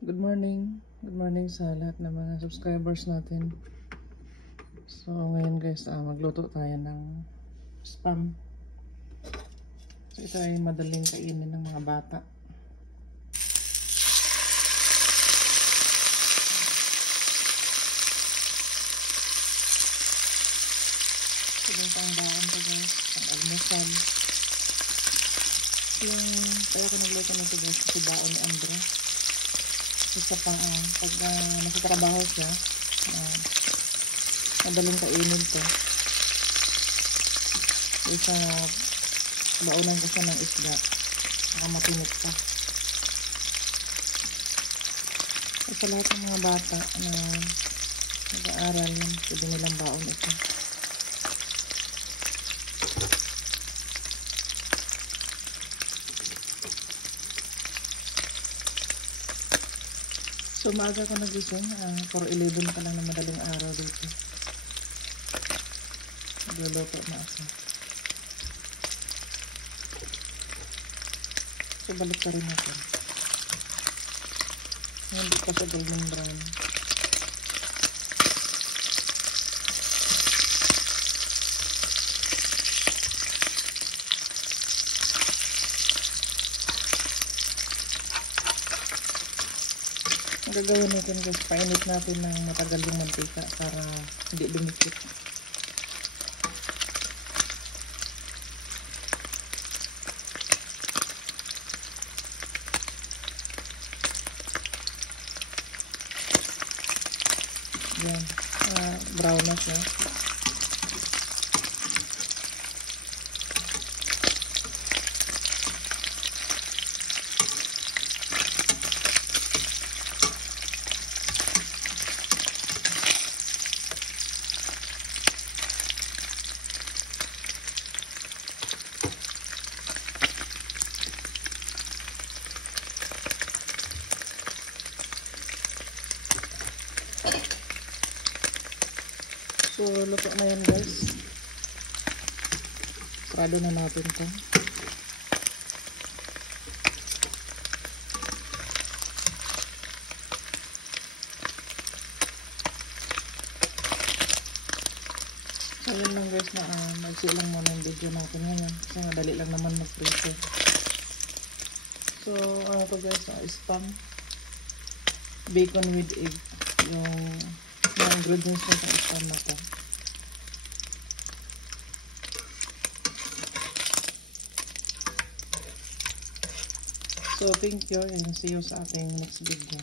Good morning. Good morning sa lahat ng mga subscribers natin. So, ngayon guys, magluto tayo ng spam. So, ito ay madaling kainin ng mga bata. So, yung pangdaan to guys, pang-almusal. Yung, kaya ko nagluto nito guys, kasi baon ni Andre. Isa pa, pag nakatrabaho siya, madaling kainin to. Isa, baunan ko siya ng isda. Saka matinit pa. Sa lahat ng mga bata na nag-aaral, pwede nilang baon ito. So, maaga ko nagising. 4:11 pa lang na madaling araw dito. Nagluluto na ako. So, balik pa rin ako. Hindi pa siya golden brown. Ang gagawin natin guys, painit natin ng matagal yung mantika para hindi dumikit. Yan, brown na siya. So, luto na yan guys. Sarado na natin ito. So, yun lang guys na mag-see lang muna yung video natin ngayon. Kasi madali lang naman mag-prepare. So, ito guys, spam. Bacon with egg. Yung ingredients na sa spam na to. So, thank you and see you sa ating next video.